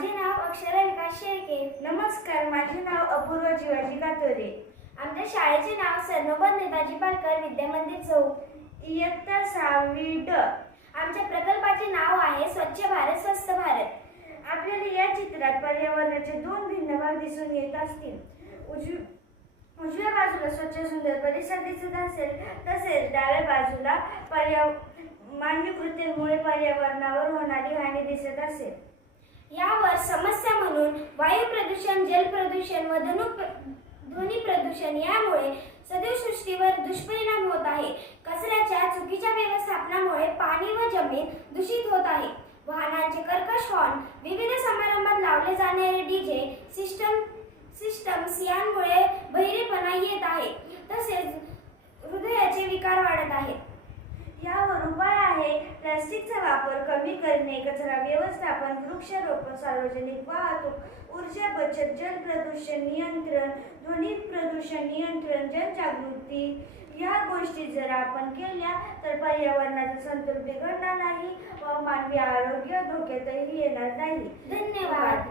माझे नाव अक्षरा विकास शेळके. नमस्कार, माझे नाव अपूर्व जीवाजी कातोरे. आमच्या शाळेचे नाव सरनोबत नेताजी पालकर विद्यामंदिर चौक, इयत्ता 6वी ड. आमच्या प्रकल्पाचे नाव आहे स्वच्छ भारत स्वस्त भारत. आपल्याला या चित्रात पर्यावरणाचे दोन भिन्न भाग दिसून येत असतील. उजव्या बाजूला स्वच्छ सुंदर परिसर दिसत असेल, तसेच डाव्या बाजूला मानवी कृत्यांमुळे पर्यावरणावर होणारी हानी दिसत असेल. यावर समस्या म्हणून वायू प्रदूषण, जल प्रदूषण व ध्वनी प्रदूषण यामुळे सजीव सृष्टीवर दुष्परिणाम होत आहे. कचऱ्याच्या चुकीच्या व्यवस्थापनामुळे पाणी व जमीन दूषित होत आहे. वाहनांचे कर्कश हॉर्न, विविध समारंभात लावले जाणारे डीजे सिस्टम्स यांमुळे बहिरेपणा येत आहे, तसेच हृदयाचे विकार वाढत आहेत. यावर उपाय आहे प्लास्टिकचा वापर कमी करणे, कचरा व्यवस्थापन, वृक्षारोपण, सार्वजनिक वाहतूक, ऊर्जा बचत, जल प्रदूषण नियंत्रण, ध्वनी प्रदूषण नियंत्रण, जनजागृती. या गोष्टी जर आपण केल्या तर पर्यावरणाचे संतुलन बिघडणार नाही व मानवी आरोग्य धोक्यातही येणार नाही. धन्यवाद.